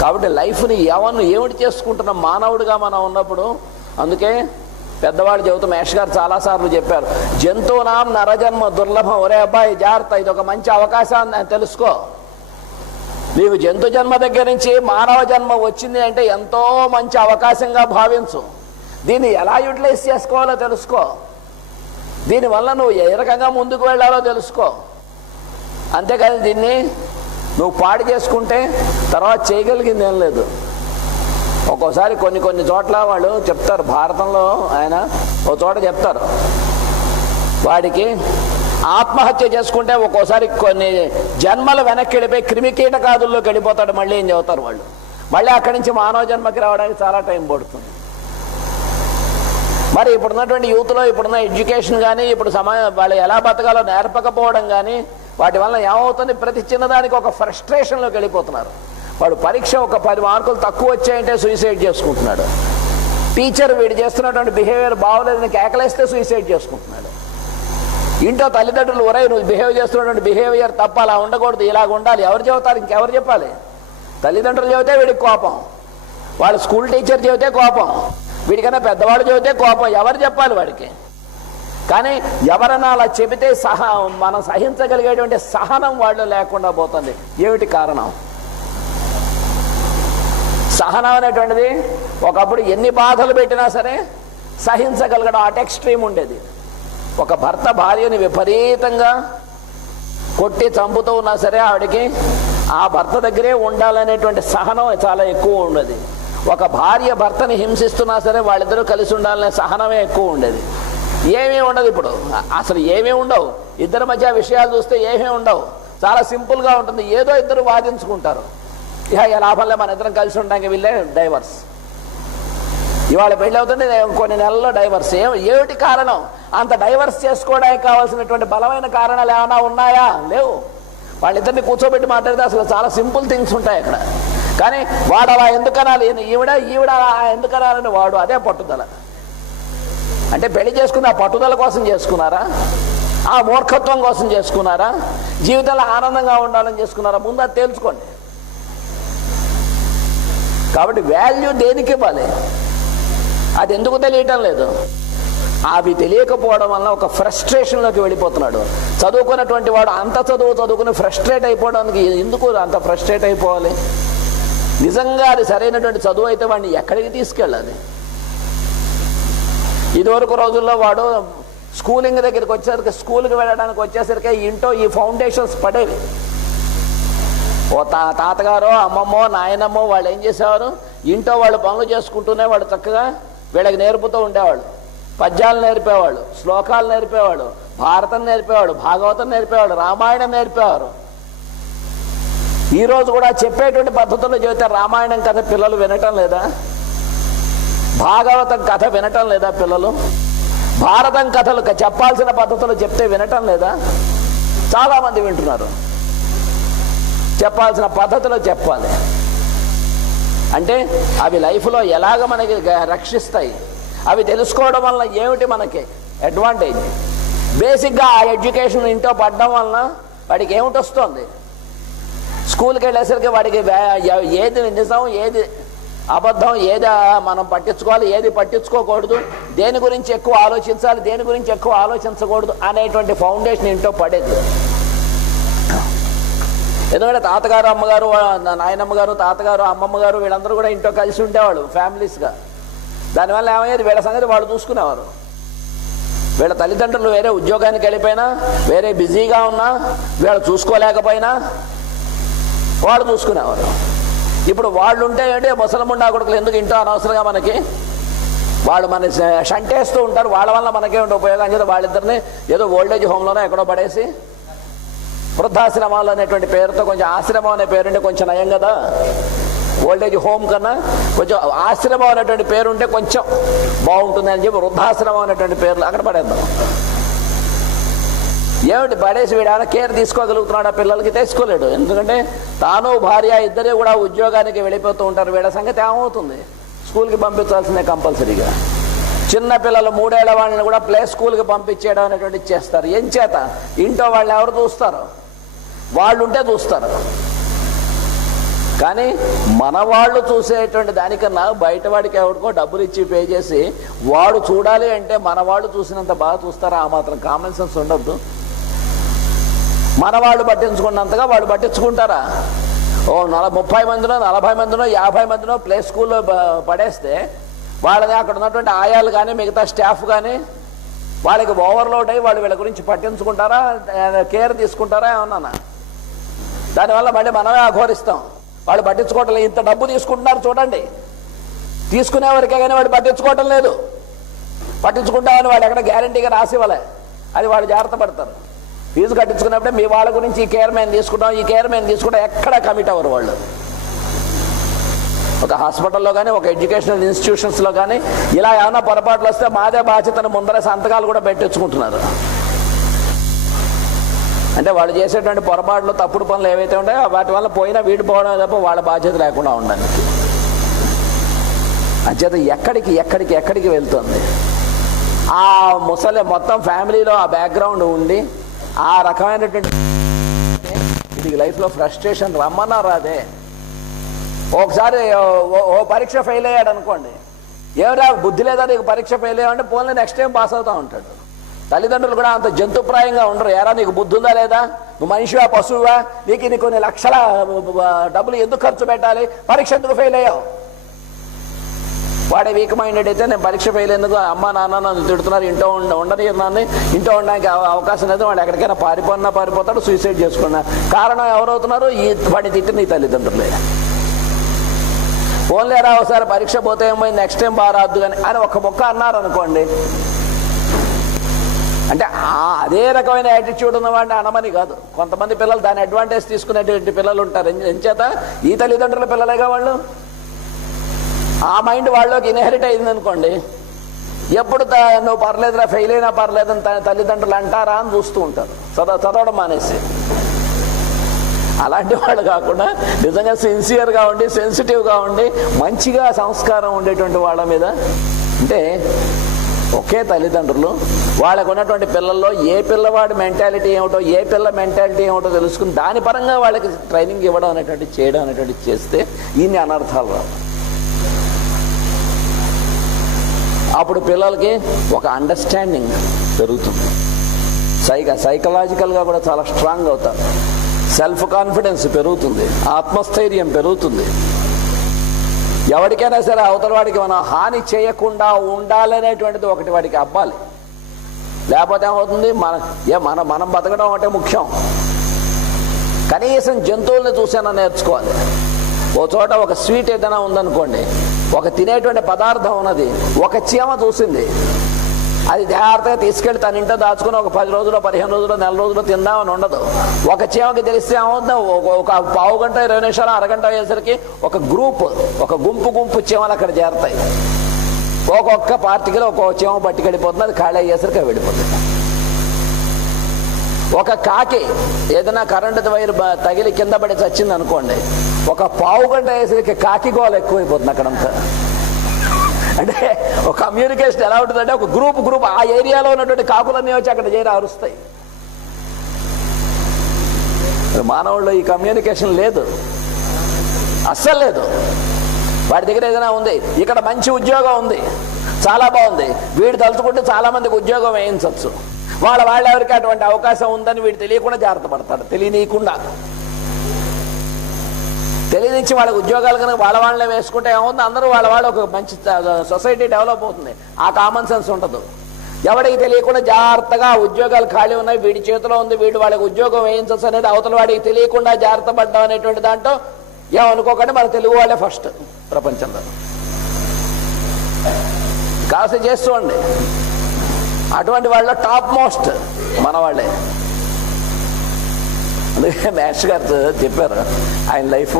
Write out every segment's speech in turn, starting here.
కాబట్టి లైఫ్ని ఏమిటి చేసుకుంటున్నాం మానవుడిగా మనం ఉన్నప్పుడు. అందుకే పెద్దవాళ్ళు చెబుతూ మహేష్ గారు చాలాసార్లు చెప్పారు, జంతువునాం నరజన్మ దుర్లభం. ఒరే అబ్బాయి జాగ్రత్త, ఇది ఒక మంచి అవకాశాన్ని తెలుసుకో. నీకు జంతు జన్మ దగ్గర నుంచి మానవ జన్మ వచ్చింది అంటే ఎంతో మంచి అవకాశంగా భావించు. దీన్ని ఎలా యూటిలైజ్ చేసుకోవాలో తెలుసుకో. దీనివల్ల నువ్వు ఏ రకంగా ముందుకు వెళ్ళాలో తెలుసుకో. అంతేకాదు దీన్ని నువ్వు పాడు చేసుకుంటే తర్వాత చేయగలిగింది ఏం లేదు. ఒక్కోసారి కొన్ని చోట్ల వాళ్ళు చెప్తారు, భారతంలో ఆయన ఒక చోట చెప్తారు, వాడికి ఆత్మహత్య చేసుకుంటే ఒక్కోసారి కొన్ని జన్మలు వెనక్కి వెళ్ళిపోయి క్రిమికీటకాదుల్లోకి వెళ్ళిపోతాడు. మళ్ళీ ఏం చెబుతారు వాళ్ళు, మళ్ళీ అక్కడి నుంచి మానవ జన్మకి రావడానికి చాలా టైం పడుతుంది. మరి ఇప్పుడున్నటువంటి యూత్లో ఇప్పుడున్న ఎడ్యుకేషన్ కానీ ఇప్పుడు వాళ్ళు ఎలా బతకాలో నేర్పకపోవడం కానీ వాటి వల్ల ఏమవుతుంది, ప్రతి చిన్నదానికి ఒక ఫ్రస్ట్రేషన్లోకి వెళ్ళిపోతున్నారు. వాడు పరీక్ష ఒక 10 మార్కులు తక్కువ వచ్చాయంటే సూసైడ్ చేసుకుంటున్నాడు. టీచర్ వీడు చేస్తున్నటువంటి బిహేవియర్ బాగోలేదని కేకలేస్తే సూసైడ్ చేసుకుంటున్నాడు. ఇంట్లో తల్లిదండ్రులు, ఒరే నువ్వు బిహేవ్ చేస్తున్నటువంటి బిహేవియర్ తప్ప, అలా ఉండకూడదు, ఇలాగ ఉండాలి, ఎవరు చెబుతారు? ఇంకెవరు చెప్పాలి? తల్లిదండ్రులు చెబితే వీడికి కోపం, వాళ్ళు స్కూల్ టీచర్ చెబితే కోపం, వీడికన్నా పెద్దవాడు చెబితే కోపం, ఎవరు చెప్పాలి వాడికి? కానీ ఎవరన్నా అలా చెబితే మనం సహించగలిగేటువంటి సహనం వాళ్ళు లేకుండా పోతుంది. ఏమిటి కారణం? సహనం అనేటువంటిది ఒకప్పుడు ఎన్ని బాధలు పెట్టినా సరే సహించగలగడం అట్ ఎక్స్ట్రీమ్ ఉండేది. ఒక భర్త భార్యని విపరీతంగా కొట్టి చంపుతూ ఉన్నా సరే ఆవిడకి ఆ భర్త దగ్గరే ఉండాలనేటువంటి సహనం చాలా ఎక్కువ ఉండేది. ఒక భార్య భర్తని హింసిస్తున్నా సరే వాళ్ళిద్దరూ కలిసి ఉండాలనే సహనమే ఎక్కువ ఉండేది. ఏమీ ఉండదు ఇప్పుడు, అసలు ఏమీ ఉండవు. ఇద్దరి మధ్య విషయాలు చూస్తే ఏమీ ఉండవు, చాలా సింపుల్గా ఉంటుంది. ఏదో ఇద్దరు వాదించుకుంటారు, ఇక లాభంలో మన ఇద్దరం కలిసి ఉండడానికి వీళ్ళే డైవర్స్. ఇవాళ పెళ్ళి అవుతుంది, కొన్ని నెలల్లో డైవర్స్. ఏమిటి కారణం? అంత డైవర్స్ చేసుకోవడానికి కావాల్సినటువంటి బలమైన కారణాలు ఏమైనా ఉన్నాయా? లేవు. వాళ్ళిద్దరిని కూర్చోబెట్టి మాట్లాడితే అసలు చాలా సింపుల్ థింగ్స్ ఉంటాయి అక్కడ. కానీ వాడు అలా ఎందుకనాలి, ఈవిడ అలా ఎందుకనాలని వాడు అదే పట్టుదల. అంటే పెళ్లి చేసుకుని ఆ పట్టుదల కోసం చేసుకున్నారా? ఆ మూర్ఖత్వం కోసం చేసుకున్నారా? జీవితంలో ఆనందంగా ఉండాలని చేసుకున్నారా? ముందు అది తేల్చుకోండి. కాబట్టి వాల్యూ దేనికి ఇవ్వాలి, అది ఎందుకు తెలియటం లేదు. అవి తెలియకపోవడం వల్ల ఒక ఫ్రస్ట్రేషన్లోకి వెళ్ళిపోతున్నాడు. చదువుకున్నటువంటి వాడు అంత చదువుకుని ఫ్రస్ట్రేట్ అయిపోవడానికి ఎందుకు అంత ఫ్రస్ట్రేట్ అయిపోవాలి? నిజంగా అది సరైనటువంటి చదువు అయితే వాడిని ఎక్కడికి తీసుకెళ్ళాలి? ఇదివరకు రోజుల్లో వాడు స్కూలింగ్ దగ్గరికి వచ్చేసరికి, స్కూల్కి వెళ్ళడానికి వచ్చేసరికి ఇంట్లో ఈ ఫౌండేషన్స్ పడేవి. ఓ తాతగారో అమ్మమ్మో నాయనమ్మో వాళ్ళు ఏం చేసేవారు, ఇంట్లో వాళ్ళు పనులు చేసుకుంటూనే వాళ్ళు చక్కగా వీళ్ళకి నేర్పుతూ ఉండేవాళ్ళు. పద్యాలు నేర్పేవాళ్ళు, శ్లోకాలు నేర్పేవాడు, భారతం నేర్పేవాడు, భాగవతం నేర్పేవాడు, రామాయణం నేర్పేవారు. ఈరోజు కూడా చెప్పేటువంటి పద్ధతుల్లో చెబితే రామాయణం కథ పిల్లలు వినటం లేదా? భాగవతం కథ వినటం లేదా పిల్లలు? భారతం కథలు చెప్పాల్సిన పద్ధతులు చెప్తే వినటం లేదా? చాలామంది వింటున్నారు. చెప్పాల్సిన పద్ధతిలో చెప్పాలి. అంటే అవి లైఫ్లో ఎలాగ మనకి రక్షిస్తాయి, అవి తెలుసుకోవడం వల్ల ఏమిటి మనకి అడ్వాంటేజ్? బేసిక్గా ఆ ఎడ్యుకేషన్ ఇంట్లో పడడం వలన వాడికి ఏమిటి వస్తుంది? స్కూల్కి వెళ్ళేసరికి వాడికి ఏది నిజం, ఏది అబద్ధం, ఏది మనం పట్టించుకోవాలి, ఏది పట్టించుకోకూడదు, దేని గురించి ఎక్కువ ఆలోచించాలి, దేని గురించి ఎక్కువ ఆలోచించకూడదు అనేటువంటి ఫౌండేషన్ ఇంట్లో పడేది. ఎందుకంటే తాతగారు అమ్మగారు, నాయనమ్మగారు, తాతగారు, అమ్మమ్మగారు వీళ్ళందరూ కూడా ఇంట్లో కలిసి ఉండేవాళ్ళు ఫ్యామిలీస్గా. దానివల్ల ఏమయ్యేది, వీళ్ళ సంగతి వాళ్ళు చూసుకునేవారు. వీళ్ళ తల్లిదండ్రులు వేరే ఉద్యోగానికి వెళ్ళిపోయినా, వేరే బిజీగా ఉన్నా, వీళ్ళు చూసుకోలేకపోయినా వాళ్ళు చూసుకునేవారు. ఇప్పుడు వాళ్ళు ఉంటే ఏంటి, ముసలముండా కొడుకులు ఎందుకు ఇంట్లో అనవసరంగా మనకి, వాళ్ళు మన షంటేస్తూ ఉంటారు. వాళ్ళ వల్ల మనకేమిటి ఉపయోగం అని చెప్పి వాళ్ళిద్దరిని ఏదో ఓల్డేజ్ హోమ్లోనే ఎక్కడో పడేసి, వృద్ధాశ్రమాలు అనేటువంటి పేరుతో, కొంచెం ఆశ్రమం అనే పేరుంటే కొంచెం నయం కదా, ఓల్డేజ్ హోమ్ కన్నా కొంచెం ఆశ్రమం అనేటువంటి పేరు ఉంటే కొంచెం బాగుంటుంది అని చెప్పి వృద్ధాశ్రమం అనేటువంటి పేర్లు అక్కడ పడేద్దాం. ఏమిటి పడేసి వీడు ఏమైనా కేర్ తీసుకోగలుగుతున్నాడు? ఆ పిల్లలకి తీసుకోలేడు. ఎందుకంటే తాను భార్య ఇద్దరే కూడా ఉద్యోగానికి వెళ్ళిపోతూ ఉంటారు. వీళ్ళ సంగతి ఏమవుతుంది? స్కూల్కి పంపించాల్సిందే కంపల్సరీగా. చిన్న పిల్లలు 3 ఏళ్ల వాళ్ళని కూడా ప్లే స్కూల్కి పంపించేయడం అనేటువంటి చేస్తారు. ఏం చేత? ఇంట్లో వాళ్ళు ఎవరు చూస్తారు? వాళ్ళు ఉంటే చూస్తారు. కానీ మన వాళ్ళు చూసేటువంటి దానికన్నా బయట వాడికి ఎవరికో డబ్బులు ఇచ్చి పే చేసి వాడు చూడాలి అంటే మన వాళ్ళు చూసినంత బాగా చూస్తారా? ఆ మాత్రం కామన్ సెన్స్ ఉండద్దు. మన వాళ్ళు పట్టించుకున్నంతగా వాడు పట్టించుకుంటారా? ఓ 30 మందినో 40 మందినో 50 మందినో ప్లే స్కూల్లో పడేస్తే వాళ్ళని అక్కడ ఉన్నటువంటి ఆయాలు కానీ మిగతా స్టాఫ్ కానీ వాళ్ళకి ఓవర్లోడ్ అయ్యి వాళ్ళు వీళ్ళ గురించి పట్టించుకుంటారా, కేర్ తీసుకుంటారా ఏమన్నా? దానివల్ల మళ్ళీ మనమే అఘోరిస్తాం. వాళ్ళు పట్టించుకోవటం లేదు. ఇంత డబ్బు తీసుకుంటున్నారు చూడండి, తీసుకునేవారికే కానీ వాడు పట్టించుకోవటం లేదు. పట్టించుకుంటామని వాళ్ళు ఎక్కడ గ్యారంటీగా రాసివ్వలే, అది వాళ్ళు జాగ్రత్త పడతారు. ఫీజు కట్టించుకున్నప్పుడే మీ వాళ్ళ గురించి ఈ కేర్ మేము తీసుకుంటాం, ఈ కేర్ మేము తీసుకుంటాం, ఎక్కడ కమిట్ అవ్వరు వాళ్ళు. ఒక హాస్పిటల్లో కానీ ఒక ఎడ్యుకేషనల్ ఇన్స్టిట్యూషన్స్లో కానీ ఇలా ఏమైనా పొరపాట్లు వస్తే మాదే బాధ్యతను ముందరే సంతకాలు కూడా పెట్టించుకుంటున్నారు. అంటే వాళ్ళు చేసేటువంటి పొరపాట్లు తప్పుడు పనులు ఏవైతే ఉంటాయో వాటి వల్ల పోయినా వీడి పోవడం తప్ప వాళ్ళ బాధ్యత లేకుండా ఉండడానికి. అంచేత ఎక్కడికి వెళ్తుంది ఆ ముసలి మొత్తం ఫ్యామిలీలో ఆ బ్యాక్గ్రౌండ్ ఉండి ఆ రకమైనటువంటి ఇది లైఫ్లో ఫ్రస్ట్రేషన్ రమ్మన్నా రాదే. ఒకసారి ఓ పరీక్ష ఫెయిల్ అయ్యాడు అనుకోండి, ఏమరా బుద్ధి లేదా నీకు పరీక్ష ఫెయిల్ అయ్యావంటే పోన్లే నెక్స్ట్ టైం పాస్ అవుతూ ఉంటాడు. తల్లిదండ్రులు కూడా అంత జంతుప్రాయంగా ఉండరు. ఎరా నీకు బుద్ధి ఉందా లేదా, నువ్వు మనిషివా పశువువా, నీకు కొన్ని లక్షల డబ్బులు ఎందుకు ఖర్చు పెట్టాలి, పరీక్ష ఎందుకు ఫెయిల్ అయ్యావు? వాడే వీక్ మైండెడ్ అయితే నేను పరీక్ష ఫెయిల్ ఎందుకు, అమ్మ నాన్న నన్ను తిడుతున్నారు, ఉండనీయన్నాన్ని ఇంట్లో ఉండడానికి అవకాశం లేదు, వాడు ఎక్కడికైనా పారిపోతాడు, సూసైడ్ చేసుకున్నా. కారణం ఎవరవుతున్నారు? వాడిని తిట్టిన ఈ తల్లిదండ్రులే. ఫోన్లేరా ఒకసారి పరీక్ష పోతే ఏమైంది, నెక్స్ట్ టైం బాగా రాద్దు కానీ అని ఒక మొక్క అన్నారు అనుకోండి, అంటే అదే రకమైన యాటిట్యూడ్ ఉన్నవాడిని అనమని కాదు. కొంతమంది పిల్లలు దాని అడ్వాంటేజ్ తీసుకునేటువంటి పిల్లలు ఉంటారు. ఎంచేత ఈ తల్లిదండ్రుల పిల్లలేగా వాళ్ళు. ఆ మైండ్ వాళ్ళకి ఇన్హెరిట్ అయింది అనుకోండి, ఎప్పుడు నువ్వు పర్లేదురా ఫెయిల్ అయినా పర్లేదని తల్లిదండ్రులు అంటారా అని చూస్తూ ఉంటారు, చదవడం మానేసి. అలాంటి వాళ్ళు కాకుండా నిజంగా సిన్సియర్గా ఉండి సెన్సిటివ్గా ఉండి మంచిగా సంస్కారం ఉండేటువంటి వాళ్ళ మీద, అంటే ఒకే తల్లిదండ్రులు వాళ్ళకు ఉన్నటువంటి పిల్లల్లో ఏ పిల్లవాడి మెంటాలిటీ ఏమిటో ఏ పిల్ల మెంటాలిటీ ఏమిటో తెలుసుకుని దాని పరంగా వాళ్ళకి ట్రైనింగ్ ఇవ్వడం అనేటువంటి చేయడం అనేటువంటి చేస్తే ఇన్ని అనర్థాలు రావు. అప్పుడు పిల్లలకి ఒక అండర్స్టాండింగ్ పెరుగుతుంది, సైకలాజికల్గా కూడా చాలా స్ట్రాంగ్ అవుతారు, సెల్ఫ్ కాన్ఫిడెన్స్ పెరుగుతుంది, ఆత్మస్థైర్యం పెరుగుతుంది. ఎవరికైనా సరే అవతల వాడికి మనం హాని చేయకుండా ఉండాలనేటువంటిది ఒకటి వాడికి అబ్బాలి. లేకపోతే ఏమవుతుంది, మనం బతకడం అంటే ముఖ్యం. కనీసం జంతువుల్ని చూసేనా నేర్చుకోవాలి. ఓ చోట ఒక స్వీట్ ఏదైనా ఉందనుకోండి, ఒక తినేటువంటి పదార్థం ఉన్నది, ఒక చీమ చూసింది, అది జాగ్రత్తగా తీసుకెళ్ళి తన ఇంట్లో దాచుకుని ఒక 10 రోజులు 15 రోజులు నెల రోజులు తిందామని ఉండదు. ఒక చీమకి తెలిస్తే ఏమవుతుంది, ఒక పావు గంట 20 నిమిషాలు అరగంట అయ్యేసరికి ఒక గుంపు చీమలు అక్కడ చేరతాయి. ఒక్కొక్క పార్టీకి ఒక్కొక్క చీమ పట్టుకెళ్ళిపోతుంది, అది ఖాళీ అయ్యేసరికి వెళ్ళిపోతుంది. ఒక కాకి ఏదైనా కరెంటు వైర్ తగిలి కింద పడి చచ్చింది అనుకోండి, ఒక పావు గంట అయ్యేసరికి కాకి గోల ఎక్కువైపోతుంది అక్కడంతా. అంటే ఒక కమ్యూనికేషన్ ఎలా ఉంటుందంటే ఒక గ్రూప్ ఆ ఏరియాలో ఉన్నటువంటి కాకులన్నీ వచ్చి అక్కడ చేరి అరుస్తాయి. మానవుల్లో ఈ కమ్యూనికేషన్ లేదు, అస్సలు లేదు. వాడి దగ్గర ఏదైనా ఉంది, ఇక్కడ మంచి ఉద్యోగం ఉంది, చాలా బాగుంది, వీడు తలుచుకుంటే చాలా మందికి ఉద్యోగం వేయించవచ్చు. వాళ్ళెవరికి అటువంటి అవకాశం ఉందని వీడు తెలియకుండా జాగ్రత్త పడతాడు. తెలియనిచ్చి వాళ్ళకి ఉద్యోగాలు కనుక వాళ్ళనే వేసుకుంటే ఏమవుతుంది, అందరూ వాళ్ళ ఒక మంచి సొసైటీ డెవలప్ అవుతుంది. ఆ కామన్ సెన్స్ ఉండదు. ఎవరికి తెలియకుండా జాగ్రత్తగా ఉద్యోగాలు ఖాళీ ఉన్నాయి, వీడి చేతిలో ఉంది, వీడు వాళ్ళకి ఉద్యోగం వేయించచ్చు అనేది అవతల వాడికి తెలియకుండా జాగ్రత్త పడ్డం అనేటువంటి దాంట్లో ఏమనుకోకండి, మన తెలుగు వాళ్ళే ఫస్ట్ ప్రపంచంలో. కాస్త చేస్తూండి, అటువంటి వాళ్ళ టాప్ మోస్ట్ మన వాళ్ళే. అందుకే మాస్టర్ గారు చెప్పారు, ఆయన లైఫ్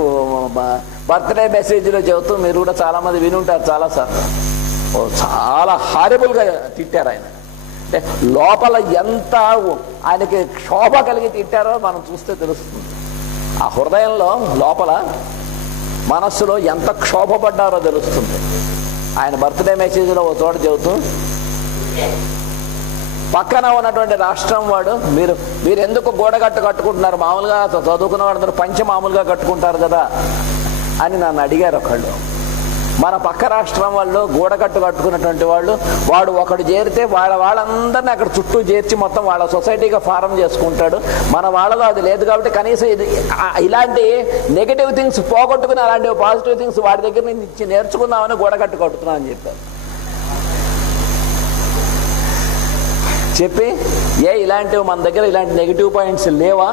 బర్త్డే మెసేజ్లో చెబుతూ మీరు కూడా చాలామంది వినుంటారు చాలాసార్లు. చాలా హారిబుల్గా తిట్టారు ఆయన. అంటే లోపల ఎంత ఆయనకి క్షోభ కలిగి తిట్టారో మనం చూస్తే తెలుస్తుంది. ఆ హృదయంలో లోపల మనస్సులో ఎంత క్షోభపడ్డారో తెలుస్తుంది. ఆయన బర్త్డే మెసేజ్లో ఒక చోట చెబుతూ, పక్కన ఉన్నటువంటి రాష్ట్రం వాడు మీరు ఎందుకు గోడగట్టు కట్టుకుంటున్నారు, మామూలుగా చదువుకున్న వాడు పంచె మామూలుగా కట్టుకుంటారు కదా, అని నన్ను అడిగారు ఒకళ్ళు. మన పక్క రాష్ట్రం వాళ్ళు గూడకట్టు కట్టుకున్నటువంటి వాళ్ళు, వాడు ఒకడు చేరితే వాళ్ళందరినీ అక్కడ చుట్టూ చేర్చి మొత్తం వాళ్ళ సొసైటీగా ఫారం చేసుకుంటాడు. మన వాళ్ళలో అది లేదు కాబట్టి కనీసం ఇలాంటి నెగిటివ్ థింగ్స్ పోగొట్టుకుని అలాంటి పాజిటివ్ థింగ్స్ వాడి దగ్గర నుంచి నేర్చుకుందామని గూడకట్టు కట్టుకున్నాం అని చెప్పారు. చెప్పి ఇలాంటివి మన దగ్గర ఇలాంటి నెగిటివ్ పాయింట్స్ లేవా?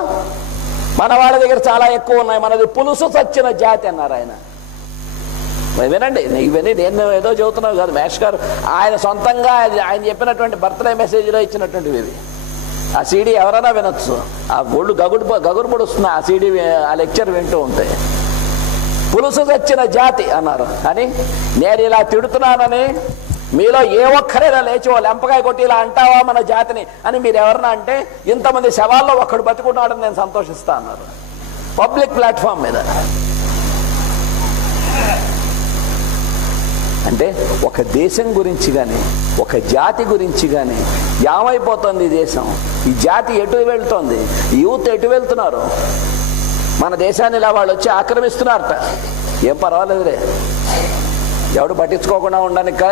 మన వాళ్ళ దగ్గర చాలా ఎక్కువ ఉన్నాయి, మనది పులుసు చచ్చిన జాతి అన్నారు ఆయన. వినండి, ఇవన్నీ నేను ఏదో చెబుతున్నావు కాదు, మేష్ గారు ఆయన సొంతంగా ఆయన చెప్పినటువంటి బర్త్డే మెసేజ్లో ఇచ్చినటువంటివి ఇవి. ఆ సీడీ ఎవరైనా వినొచ్చు. ఆ గొళ్ళు గగురు పొడుస్తుంది ఆ సీడీ, ఆ లెక్చర్ వింటూ ఉంటే. పులుసు చచ్చిన జాతి అన్నారు. అని నేను ఇలా తిడుతున్నానని మీలో ఏ ఒక్కరైనా లేచి వాళ్ళు ఎంపకాయ కొట్టి ఇలా అంటావా మన జాతిని అని మీరు ఎవరన్నా అంటే, ఇంతమంది శవాల్లో ఒక్కడు బతుకున్నాడని నేను సంతోషిస్తా అన్నారు పబ్లిక్ ప్లాట్ఫామ్ మీద. అంటే ఒక దేశం గురించి కానీ ఒక జాతి గురించి కానీ ఏమైపోతుంది ఈ దేశం, ఈ జాతి ఎటు వెళ్తోంది, యూత్ ఎటు వెళ్తున్నారు, మన దేశాన్ని ఇలా వాళ్ళు వచ్చి ఆక్రమిస్తున్నారట. ఏం పర్వాలేదులే, ఎవడు పట్టించుకోకుండా ఉండడానికి.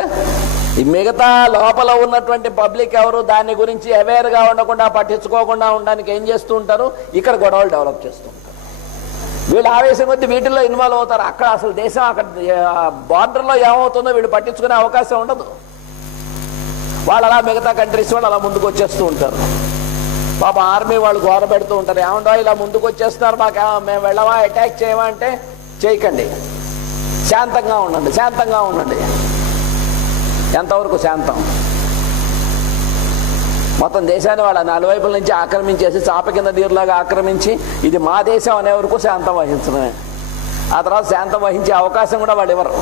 ఈ మిగతా లోపల ఉన్నటువంటి పబ్లిక్ ఎవరు దాని గురించి అవేర్గా ఉండకుండా పట్టించుకోకుండా ఉండడానికి ఏం చేస్తూ ఉంటారు, ఇక్కడ గొడవలు డెవలప్ చేస్తూ ఉంటారు. వీళ్ళు ఆవేశం కొద్ది వీటిల్లో ఇన్వాల్వ్ అవుతారు. అక్కడ అసలు దేశం అక్కడ బార్డర్లో ఏమవుతుందో వీళ్ళు పట్టించుకునే అవకాశం ఉండదు. వాళ్ళు అలా మిగతా కంట్రీస్ వాళ్ళు అలా ముందుకు వచ్చేస్తూ ఉంటారు. పాప ఆర్మీ వాళ్ళు గోర పెడుతూ ఉంటారు, ఏమంటో ఇలా ముందుకు వచ్చేస్తున్నారు, మేము వెళ్ళవా, అటాక్ చేయమా అంటే చేయకండి, శాంతంగా ఉండండి, శాంతంగా ఉండండి. ఎంతవరకు శాంతం? మొత్తం దేశాన్ని వాళ్ళ నలువైపుల నుంచి ఆక్రమించేసి చాప కింద నీరులాగా ఆక్రమించి ఇది మా దేశం అనే వరకు శాంతం వహించడమే. ఆ తర్వాత శాంతం వహించే అవకాశం కూడా వాళ్ళు ఇవ్వరు.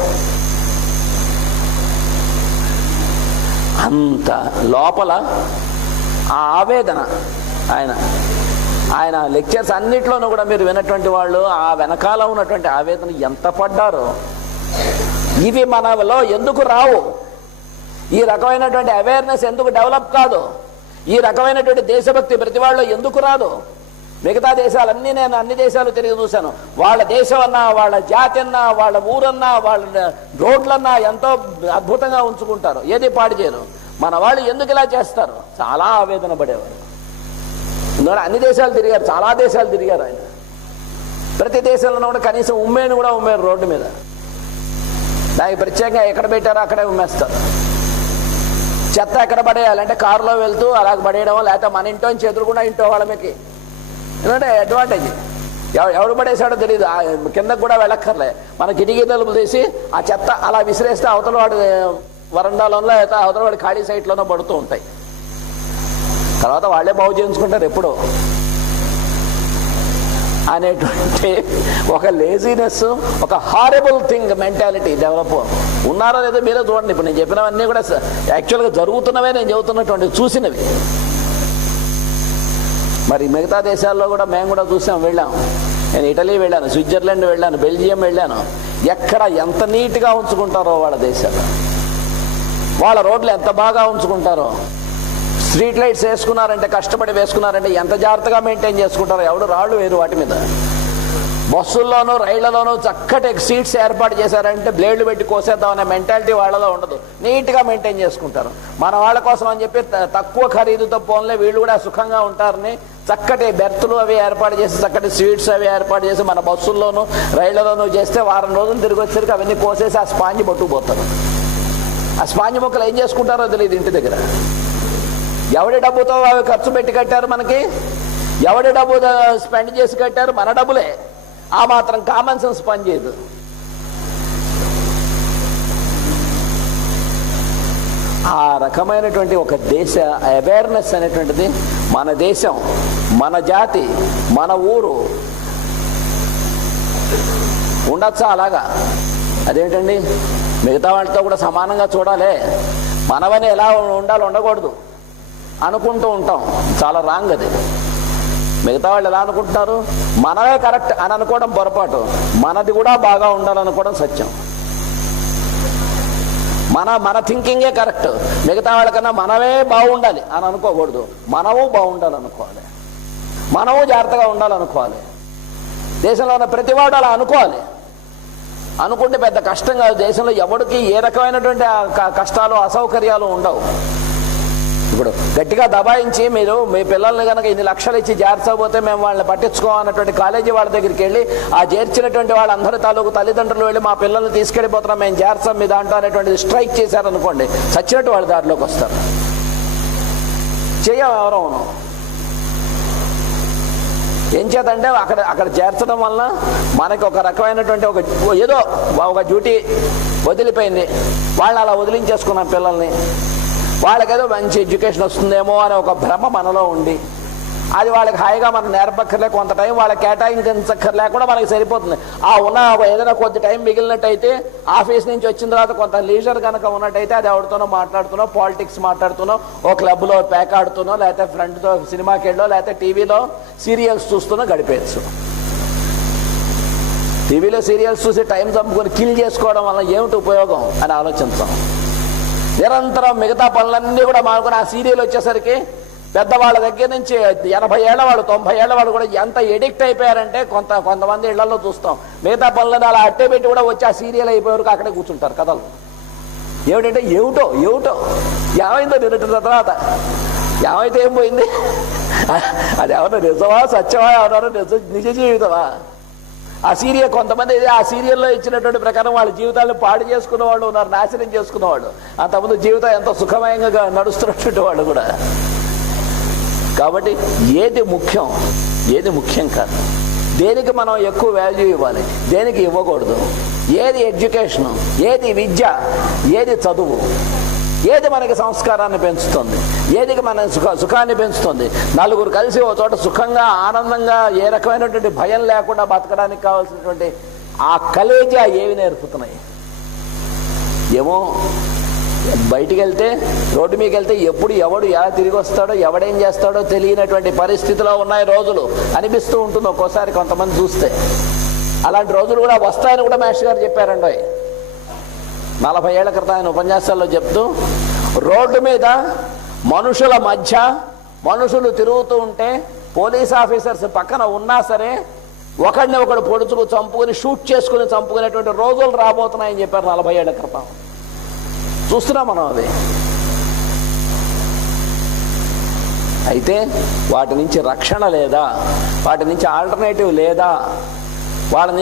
అంత లోపల ఆ ఆవేదన ఆయన లెక్చర్స్ అన్నిట్లోనూ కూడా మీరు విన్నటువంటి వాళ్ళు ఆ వెనకాల ఉన్నటువంటి ఆవేదన ఎంత పడ్డారో. ఇవి మనలో ఎందుకు రావు? ఈ రకమైనటువంటి అవేర్నెస్ ఎందుకు డెవలప్ కాదు? ఈ రకమైనటువంటి దేశభక్తి ప్రతి వాళ్ళు ఎందుకు రాదు? మిగతా దేశాలన్నీ నేను అన్ని దేశాలు తిరిగి చూశాను. వాళ్ళ దేశం అన్నా, వాళ్ళ జాతి అన్నా, వాళ్ళ ఊరన్నా, వాళ్ళ రోడ్లన్నా ఎంతో అద్భుతంగా ఉంచుకుంటారు, ఏది పాడు చేయరు. మన వాళ్ళు ఎందుకు ఇలా చేస్తారు? చాలా ఆవేదన పడేవారు. ఎందుకంటే అన్ని దేశాలు తిరిగారు, చాలా దేశాలు తిరిగారు ఆయన. ప్రతి దేశంలో కూడా కనీసం ఉమ్మేను కూడా ఉమ్మేరు రోడ్డు మీద. దానికి ప్రత్యేకంగా ఎక్కడ పెట్టారో అక్కడే ఉమ్మేస్తారు. చెత్త ఎక్కడ పడేయాలంటే కారులో వెళ్తూ అలాగ పడేయడం, లేకపోతే మన ఇంట్లోంచి ఎదురుకుండా ఇంట్లో వాళ్ళకి. ఎందుకంటే అడ్వాంటేజ్, ఎవడు పడేసాడో తెలియదు, కిందకు కూడా వెళ్ళక్కర్లే. మన కిటికీ తలుపులు తీసి ఆ చెత్త అలా విసిరేస్తే అవతల వాడు వరండాలోనో లేకపోతే అవతల వాడి ఖాళీ సైట్లోనో పడుతూ ఉంటాయి. తర్వాత వాళ్ళే బాగు చేయించుకుంటారు ఎప్పుడో అనేటువంటి ఒక లేజినెస్, ఒక హారబుల్ థింగ్ మెంటాలిటీ డెవలప్ ఉన్నారో లేదో మీరే చూడండి. ఇప్పుడు నేను చెప్పినవన్నీ కూడా యాక్చువల్గా జరుగుతున్నవే, నేను చెబుతున్నటువంటి చూసినవి. మరి మిగతా దేశాల్లో కూడా మేము కూడా చూసాం, వెళ్ళాం. నేను ఇటలీ వెళ్ళాను, స్విట్జర్లాండ్ వెళ్ళాను, బెల్జియం వెళ్ళాను. ఎక్కడ ఎంత నీట్గా ఉంచుకుంటారో వాళ్ళ దేశాలు, వాళ్ళ రోడ్లు ఎంత బాగా ఉంచుకుంటారో. స్ట్రీట్ లైట్స్ వేసుకున్నారంటే, కష్టపడి వేసుకున్నారంటే ఎంత జాగ్రత్తగా మెయింటైన్ చేసుకుంటారో. ఎవడు రాళ్ళు వేరు వాటి మీద. బస్సుల్లోనూ రైళ్లలోనూ చక్కటి సీట్స్ ఏర్పాటు చేశారంటే బ్లేడ్లు పెట్టి కోసేద్దాం అనే మెంటాలిటీ వాళ్ళలో ఉండదు. నీట్గా మెయింటైన్ చేసుకుంటారు. మన వాళ్ళ కోసం అని చెప్పి తక్కువ ఖరీదుతో పోన్లే వీళ్ళు కూడా సుఖంగా ఉంటారని చక్కటి బెర్తులు అవి ఏర్పాటు చేసి, చక్కటి స్వీట్స్ అవి ఏర్పాటు చేసి మన బస్సుల్లోనూ రైళ్లలోనూ చేస్తే వారం రోజులు తిరిగి వచ్చేసరికి అవన్నీ కోసేసి ఆ స్పాంజ్ పట్టుకుపోతారు. ఆ స్పాంజ్ మొక్కలు ఏం చేసుకుంటారో తెలియదు ఇంటి దగ్గర. ఎవడి డబ్బుతో అవి ఖర్చు పెట్టి కట్టారు మనకి, ఎవడి డబ్బు స్పెండ్ చేసి కట్టారు, మన డబ్బులే. ఆ మాత్రం కామన్ సెన్స్ పనిచేయదు. ఆ రకమైనటువంటి ఒక దేశ అవేర్నెస్ అనేటువంటిది మన దేశం, మన జాతి, మన ఊరు ఉండొచ్చా అలాగా? అదేంటండి, మిగతా వాళ్ళతో కూడా సమానంగా చూడాలి, మనవని ఎలా ఉండాలి ఉండకూడదు అనుకుంటూ ఉంటాం. చాలా రాంగ్ అది. మిగతా వాళ్ళు ఎలా అనుకుంటున్నారు, మనమే కరెక్ట్ అని అనుకోవడం పొరపాటు, మనది కూడా బాగా ఉండాలనుకోవడం సత్యం. మన థింకింగే కరెక్ట్, మిగతా వాళ్ళకన్నా మనమే బాగుండాలి అని అనుకోకూడదు. మనము బాగుండాలనుకోవాలి, మనము జాగ్రత్తగా ఉండాలనుకోవాలి. దేశంలో ఉన్న ప్రతి వాడు అలా అనుకోవాలి. అనుకుంటే పెద్ద కష్టం కాదు. దేశంలో ఎవరికి ఏ రకమైనటువంటి కష్టాలు అసౌకర్యాలు ఉండవు. ఇప్పుడు గట్టిగా దబాయించి మీరు మీ పిల్లల్ని కనుక ఇన్ని లక్షలు ఇచ్చి చేర్చకపోతే మేము వాళ్ళని పట్టించుకోవాలన్నటువంటి కాలేజీ వాళ్ళ దగ్గరికి వెళ్ళి ఆ చేర్చినటువంటి వాళ్ళందరి తాలూకు తల్లిదండ్రులు వెళ్ళి మా పిల్లల్ని తీసుకెళ్ళిపోతున్నాం మేము చేర్చాం మీ దాంట్లో అనేటువంటిది స్ట్రైక్ చేశారనుకోండి, చచ్చినట్టు వాళ్ళ దారిలోకి వస్తారు. చెయ్యం ఎవరవును. ఏం చేతంటే అక్కడ చేర్చడం వల్ల మనకి ఒక రకమైనటువంటి ఏదో ఒక డ్యూటీ వదిలిపోయింది. వాళ్ళని అలా వదిలించేసుకున్నాం పిల్లల్ని. వాళ్ళకేదో మంచి ఎడ్యుకేషన్ వస్తుందేమో అనే ఒక భ్రమ మనలో ఉండి అది వాళ్ళకి హాయిగా మనం నేర్పక్కర్లే, కొంత టైం వాళ్ళకి కేటాయించక్కర్లే కూడా మనకి సరిపోతుంది. ఆ ఉన్న ఏదైనా కొద్ది టైం మిగిలినట్టయితే ఆఫీస్ నుంచి వచ్చిన తర్వాత కొంత లీజర్ కనుక ఉన్నట్టయితే అది ఎవరితోనో మాట్లాడుతున్నాం, పాలిటిక్స్ మాట్లాడుతున్నాం, ఓ క్లబ్లో ప్యాక్ ఆడుతున్నాం, లేకపోతే ఫ్రెండ్తో సినిమాకి వెళ్ళో, లేకపోతే టీవీలో సీరియల్స్ చూస్తున్నా గడిపేయచ్చు. టీవీలో సీరియల్స్ చూసి టైం చంపుకొని కిల్ చేసుకోవడం వల్ల ఏమిటి ఉపయోగం అని ఆలోచించాం. నిరంతరం మిగతా పనులన్నీ కూడా మానుకుని ఆ సీరియల్ వచ్చేసరికి పెద్దవాళ్ళ దగ్గర నుంచి 80 ఏళ్ల వాళ్ళు 90 ఏళ్ల వాళ్ళు కూడా ఎంత ఎడిక్ట్ అయిపోయారంటే కొంతమంది ఇళ్లలో చూస్తాం. మిగతా పనులను అలా అట్టే పెట్టి కూడా వచ్చి ఆ సీరియల్ అయిపోయారు అక్కడే కూర్చుంటారు కథలు. ఏమిటంటే ఏమిటో ఏమైందో తినట్టు తర్వాత ఏమైతే ఏం పోయింది, అది ఎవరో నిజమా సత్యమా, ఎవరో నిజ జీవితమా? ఆ సీరియల్ కొంతమంది ఆ సీరియల్లో ఇచ్చినటువంటి ప్రకారం వాళ్ళ జీవితాలను పాడు చేసుకున్న వాళ్ళు ఉన్నారు, నాశనం చేసుకున్న వాళ్ళు. అంతకుముందు జీవితం ఎంతో సుఖమయంగా నడుస్తున్నటువంటి వాళ్ళు కూడా. కాబట్టి ఏది ముఖ్యం కాదు, దేనికి మనం ఎక్కువ వాల్యూ ఇవ్వాలి, దేనికి ఇవ్వకూడదు, ఏది ఎడ్యుకేషను, ఏది విద్య, ఏది చదువు, ఏది మనకి సంస్కారాన్ని పెంచుతుంది, ఏదికి మన సుఖాన్ని పెంచుతుంది, నలుగురు కలిసి ఒక చోట సుఖంగా ఆనందంగా ఏ రకమైనటువంటి భయం లేకుండా బతకడానికి కావాల్సినటువంటి ఆ కలేజా ఏవి నేర్పుతున్నాయి. ఏమో బయటికి వెళ్తే రోడ్డు మీదకి వెళ్తే ఎప్పుడు ఎవడు ఎలా తిరిగి వస్తాడో ఎవడేం చేస్తాడో తెలియనటువంటి పరిస్థితిలో ఉన్నాయి రోజులు అనిపిస్తూ ఉంటుంది ఒక్కోసారి కొంతమంది చూస్తే. అలాంటి రోజులు కూడా వస్తాయని కూడా మాస్టర్ గారు చెప్పారండి. 40 ఏళ్ల క్రితం ఆయన ఉపన్యాసాల్లో చెప్తూ, రోడ్డు మీద మనుషుల మధ్య మనుషులు తిరుగుతూ ఉంటే పోలీస్ ఆఫీసర్స్ పక్కన ఉన్నా సరే ఒకడిని ఒకడు పొడుచుకు చంపుకొని షూట్ చేసుకుని చంపుకునేటువంటి రోజులు రాబోతున్నాయని చెప్పారు 40 ఏళ్ల క్రితం. చూస్తున్నాం మనం అది. అయితే వాటి నుంచి రక్షణ లేదా, వాటి నుంచి ఆల్టర్నేటివ్ లేదా, వాటి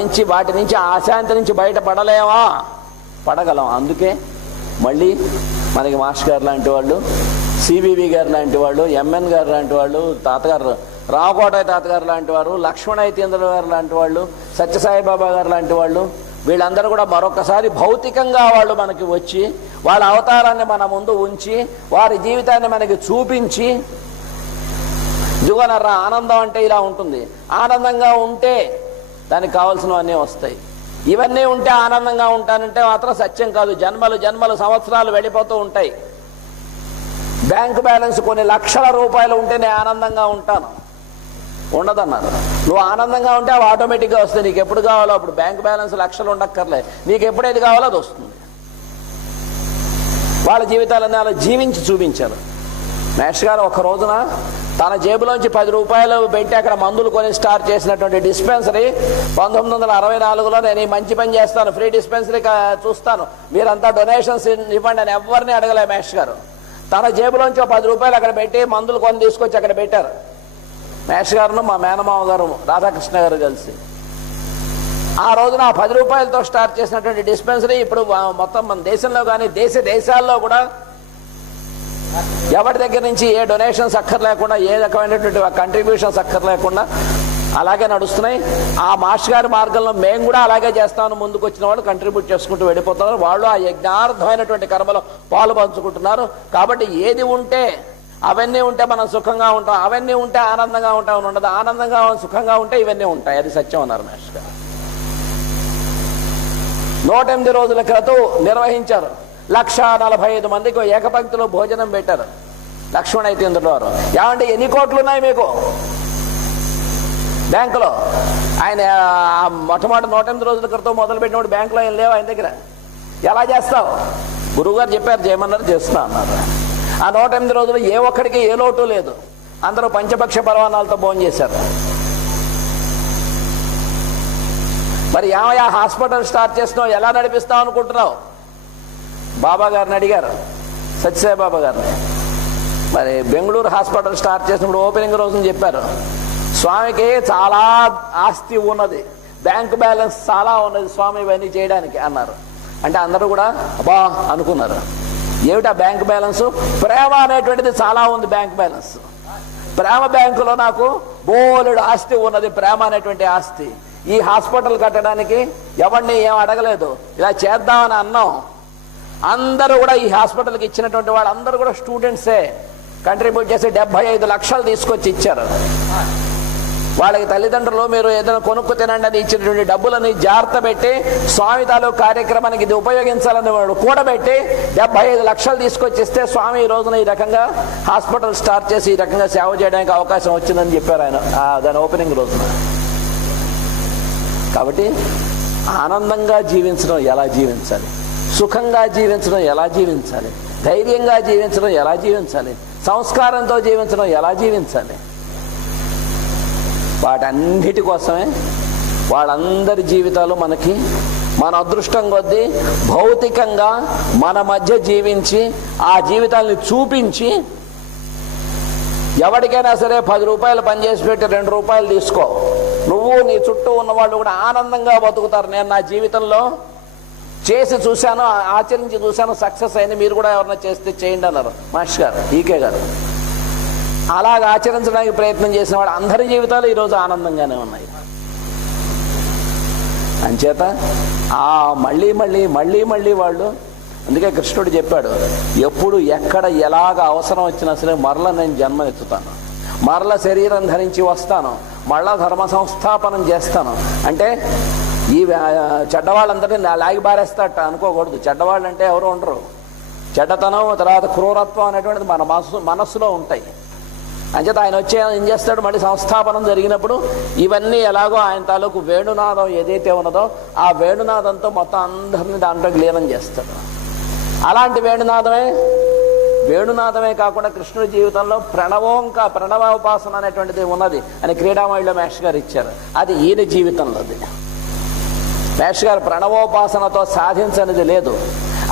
నుంచి అశాంతి నుంచి బయటపడలేమా? పడగలం. అందుకే మళ్ళీ మనకి మాస్టర్ గారు లాంటి వాళ్ళు, సిబివి గారు లాంటి వాళ్ళు, ఎంఎన్ గారు లాంటి వాళ్ళు, తాతగారు రామకోటయ్య తాతగారు లాంటి వారు, లక్ష్మణ ఐతేంద్ర గారు లాంటి వాళ్ళు, సత్యసాయిబాబా గారు లాంటి వాళ్ళు, వీళ్ళందరూ కూడా మరొకసారి భౌతికంగా వాళ్ళు మనకి వచ్చి వాళ్ళ అవతారాన్ని మన ముందు ఉంచి వారి జీవితాన్ని మనకి చూపించి, ఇదిగోనర్రా ఆనందం అంటే ఇలా ఉంటుంది, ఆనందంగా ఉంటే దానికి కావాల్సినవన్నీ వస్తాయి, ఇవన్నీ ఉంటే ఆనందంగా ఉంటానంటే మాత్రం సత్యం కాదు. జన్మలు సంవత్సరాలు వెళ్ళిపోతూ ఉంటాయి. బ్యాంక్ బ్యాలెన్స్ కొన్ని లక్షల రూపాయలు ఉంటే నేను ఆనందంగా ఉంటాను, ఉండదన్నారు. నువ్వు ఆనందంగా ఉంటే అవి ఆటోమేటిక్గా వస్తాయి. నీకు ఎప్పుడు కావాలో అప్పుడు. బ్యాంక్ బ్యాలెన్స్ లక్షలు ఉండక్కర్లే, నీకు ఎప్పుడేది కావాలో అది వస్తుంది. వాళ్ళ జీవితాలన్నీ అలా జీవించి చూపించారు. మాస్టర్ గారు ఒక రోజున తన జేబులోంచి 10 రూపాయలు పెట్టి అక్కడ మందులు కొని స్టార్ట్ చేసినటువంటి డిస్పెన్సరీ 1964లో నేను ఈ మంచి పని చేస్తాను, ఫ్రీ డిస్పెన్సరీ చూస్తాను, మీరంతా డొనేషన్స్ ఇవ్వండి అని ఎవరిని అడగలే. మాస్టర్ గారు తన జేబులోంచి 10 రూపాయలు అక్కడ పెట్టి మందులు కొని తీసుకొచ్చి అక్కడ పెట్టారు. మాస్టర్ గారును మా మేనమామ గారు రాధాకృష్ణ గారు కలిసి ఆ రోజున 10 రూపాయలతో స్టార్ట్ చేసినటువంటి డిస్పెన్సరీ ఇప్పుడు మొత్తం మన దేశంలో కానీ దేశాల్లో కూడా ఎవరి దగ్గర నుంచి ఏ డొనేషన్స్ అక్కర్లేకుండా, ఏ రకమైనటువంటి కంట్రిబ్యూషన్స్ అక్కర్లేకుండా అలాగే నడుస్తున్నాయి. ఆ మాస్టర్ గారి మార్గంలో మేము కూడా అలాగే చేస్తామని ముందుకు వచ్చిన వాళ్ళు కంట్రిబ్యూట్ చేసుకుంటూ వెళ్ళిపోతున్నారు. వాళ్ళు ఆ యజ్ఞార్థమైనటువంటి కర్మలో పాలు పంచుకుంటున్నారు. కాబట్టి ఏది ఉంటే అవన్నీ ఉంటే మనం సుఖంగా ఉంటాం, అవన్నీ ఉంటే ఆనందంగా ఉంటామని ఉండదు. ఆనందంగా సుఖంగా ఉంటే ఇవన్నీ ఉంటాయి. అది సత్యం అన్నారు మాస్టర్ గారు. 108 రోజుల క్రితం నిర్వహించారు. 145 మందికి ఏకపంక్తిలో భోజనం పెట్టారు లక్ష్మణ ఐతేంద్రుల వారు. ఏమంటే ఎన్ని కోట్లు ఉన్నాయి మీకు బ్యాంకులో? ఆయన మొట్టమొదటి 108 రోజుల క్రితం మొదలు పెట్టినప్పుడు బ్యాంకులో ఏం లేవు ఆయన దగ్గర. ఎలా చేస్తావు? గురువుగారు చెప్పారు చేయమన్నారు, చేస్తున్నా అన్నారు. ఆ 108 రోజులు ఏ ఒక్కడికి ఏ లోటు లేదు. అందరూ పంచపక్ష పరవానాలతో భోజనం చేశారు. మరి ఏమయ్యా హాస్పిటల్ స్టార్ట్ చేస్తున్నావు, ఎలా నడిపిస్తావు అనుకుంటున్నావు? బాబా గారిని అడిగారు, సత్యసాయి బాబా గారిని. మరి బెంగళూరు హాస్పిటల్ స్టార్ట్ చేసినప్పుడు ఓపెనింగ్ రోజున చెప్పారు, స్వామికి చాలా ఆస్తి ఉన్నది, బ్యాంక్ బ్యాలెన్స్ చాలా ఉన్నది స్వామి ఇవన్నీ చేయడానికి అన్నారు. అంటే అందరూ కూడా అబ్బా అనుకున్నారు. ఏమిటా బ్యాంక్ బ్యాలెన్స్? ప్రేమ అనేటువంటిది చాలా ఉంది బ్యాంక్ బ్యాలెన్స్. ప్రేమ బ్యాంకులో నాకు బోలెడు ఆస్తి ఉన్నది, ప్రేమ అనేటువంటి ఆస్తి. ఈ హాస్పిటల్ కట్టడానికి ఎవరిని ఏం అడగలేదు, ఇలా చేద్దామని అన్నాం. అందరూ కూడా ఈ హాస్పిటల్కి ఇచ్చినటువంటి వాళ్ళు అందరూ కూడా స్టూడెంట్సే. కంట్రిబ్యూట్ చేసి 75 లక్షలు తీసుకొచ్చి ఇచ్చారు. వాళ్ళకి తల్లిదండ్రులు మీరు ఏదైనా కొనుక్కు తినండి అని ఇచ్చినటువంటి డబ్బులని జాగ్రత్త పెట్టి స్వామి తాలూకు కార్యక్రమానికి ఇది ఉపయోగించాలని వాడు కూడబెట్టి 75 లక్షలు తీసుకొచ్చి ఇస్తే స్వామి ఈ రోజున ఈ రకంగా హాస్పిటల్ స్టార్ట్ చేసి ఈ రకంగా సేవ చేయడానికి అవకాశం వచ్చిందని చెప్పారు ఆయన దాని ఓపెనింగ్ రోజున. కాబట్టి ఆనందంగా జీవించడం ఎలా జీవించాలి, సుఖంగా జీవించడం ఎలా జీవించాలి, ధైర్యంగా జీవించడం ఎలా జీవించాలి, సంస్కారంతో జీవించడం ఎలా జీవించాలి, వాటన్నిటి కోసమే వాళ్ళందరి జీవితాలు మనకి మన అదృష్టం కొద్దీ భౌతికంగా మన మధ్య జీవించి ఆ జీవితాలని చూపించి, ఎవరికైనా సరే 10 రూపాయలు పనిచేసి పెట్టి 2 రూపాయలు తీసుకో, నువ్వు నీ చుట్టూ ఉన్న వాళ్ళు కూడా ఆనందంగా బతుకుతారు. నేను నా జీవితంలో చేసి చూశాను, ఆచరించి చూశాను, సక్సెస్ అయింది, మీరు కూడా ఎవరన్నా చేస్తే చేయండి అన్నారు మాస్టర్ గారు, ఈకే గారు. అలాగ ఆచరించడానికి ప్రయత్నం చేసిన వాడు అందరి జీవితాలు ఈరోజు ఆనందంగానే ఉన్నాయి. అంచేత మళ్ళీ మళ్ళీ మళ్ళీ మళ్ళీ వాళ్ళు, అందుకే కృష్ణుడు చెప్పాడు, ఎప్పుడు ఎక్కడ ఎలాగ అవసరం వచ్చినా సరే మరల నేను జన్మ ఎత్తుతాను, మరల శరీరం ధరించి వస్తాను, మళ్ళా ధర్మ సంస్థాపనం చేస్తాను. అంటే ఈ చెడ్డవాళ్ళందరినీ లాగి బారేస్తాట అనుకోకూడదు. చెడ్డవాళ్ళు అంటే ఎవరు ఉండరు. చెడ్డతనం తర్వాత క్రూరత్వం అనేటువంటిది మన మనస్సులో ఉంటాయి. అంచేత ఆయన వచ్చి ఏం చేస్తాడు, మళ్ళీ సంస్థాపనం జరిగినప్పుడు ఇవన్నీ ఎలాగో ఆయన తాలూకు వేణునాదం ఏదైతే ఉన్నదో ఆ వేణునాదంతో మొత్తం అందరినీ దాంట్లో లీనం చేస్తాడు. అలాంటి వేణునాదమే కాకుండా కృష్ణుడి జీవితంలో ప్రణవోపాసన అనేటువంటిది ఉన్నది అని క్రీడామణిలో మేష్ గారు ఇచ్చారు. అది ఈయన జీవితంలోది. మేష్ గారు ప్రణవోపాసనతో సాధించనిది లేదు.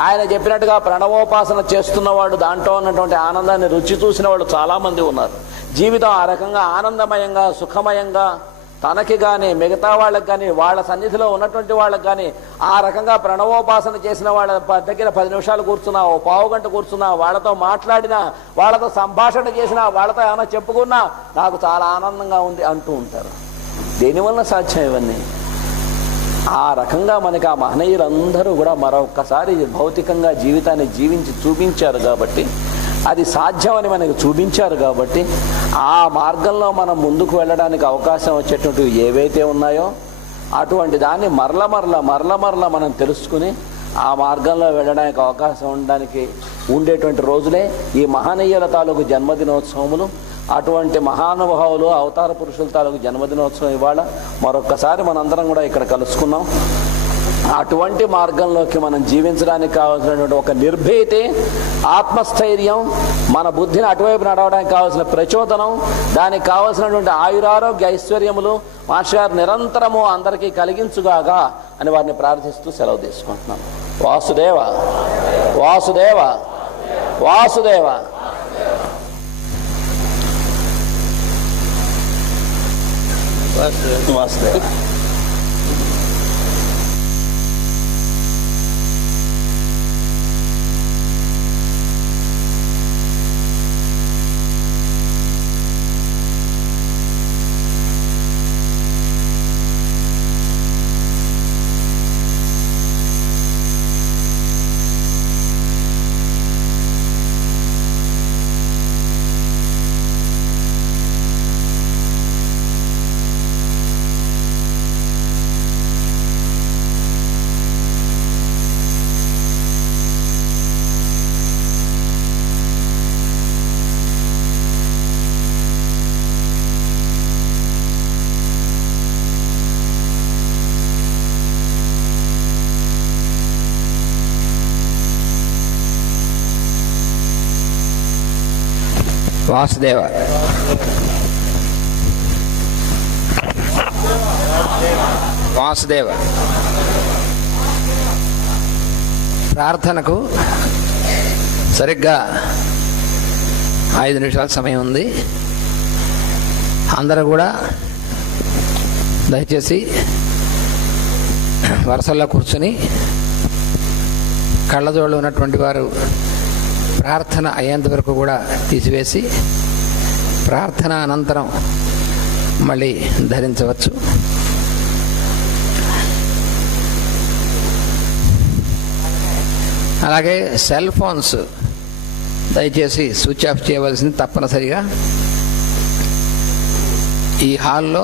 ఆయన చెప్పినట్టుగా ప్రణవోపాసన చేస్తున్నవాడు దాంట్లో ఉన్నటువంటి ఆనందాన్ని రుచి చూసిన వాళ్ళు చాలామంది ఉన్నారు. జీవితం ఆ రకంగా ఆనందమయంగా సుఖమయంగా తనకి కానీ మిగతా వాళ్ళకి కానీ వాళ్ళ సన్నిధిలో ఉన్నటువంటి వాళ్ళకి కానీ ఆ రకంగా ప్రణవోపాసన చేసిన వాళ్ళ దగ్గర 10 నిమిషాలు కూర్చున్నా, ఓ పావు గంట కూర్చున్నా, వాళ్ళతో మాట్లాడినా, వాళ్ళతో సంభాషణ చేసినా, వాళ్ళతో ఏమైనా చెప్పుకున్నా నాకు చాలా ఆనందంగా ఉంది అంటూ ఉంటారు. దేనివల్ల సాధ్యం ఇవన్నీ? ఆ రకంగా మనకి ఆ మహనీయులందరూ కూడా మరొక్కసారి భౌతికంగా జీవితాన్ని జీవించి చూపించారు కాబట్టి, అది సాధ్యమని మనకు చూపించారు కాబట్టి, ఆ మార్గంలో మనం ముందుకు వెళ్ళడానికి అవకాశం వచ్చేటువంటివి ఏవైతే ఉన్నాయో అటువంటి దాన్ని మరల మనం తెలుసుకుని ఆ మార్గంలో వెళ్ళడానికి అవకాశం ఉండడానికి ఉండేటువంటి రోజులే ఈ మహనీయుల తాలూకు జన్మదినోత్సవములు. అటువంటి మహానుభావులు అవతార పురుషుల తాలూకు జన్మదినోత్సవం ఇవాళ మరొక్కసారి మనందరం కూడా ఇక్కడ కలుసుకున్నాం. అటువంటి మార్గంలోకి మనం జీవించడానికి కావాల్సినటువంటి ఒక నిర్భీతి, ఆత్మస్థైర్యం, మన బుద్ధిని అటువైపు నడవడానికి కావాల్సిన ప్రచోదనం, దానికి కావాల్సినటువంటి ఆయురారోగ్య ఐశ్వర్యములు మాస్టర్ గారు నిరంతరము అందరికీ కలిగించుగాగా అని వారిని ప్రార్థిస్తూ సెలవు తీసుకుంటున్నాం. వాసుదేవ వాసుదేవ వాసుదేవ. వాసుదేవ. వాసుదేవ. వాసుదేవ. ప్రార్థనకు సరిగ్గా 5 నిమిషాల సమయం ఉంది. అందరూ కూడా దయచేసి వరుసల్లో కూర్చుని కళ్ళజోళ్ళు ఉన్నటువంటి వారు ప్రార్థన అయ్యేంత వరకు కూడా తీసివేసి ప్రార్థన అనంతరం మళ్ళీ ధరించవచ్చు. అలాగే సెల్ ఫోన్స్ దయచేసి స్విచ్ ఆఫ్ చేయవలసింది తప్పనిసరిగా. ఈ హాల్లో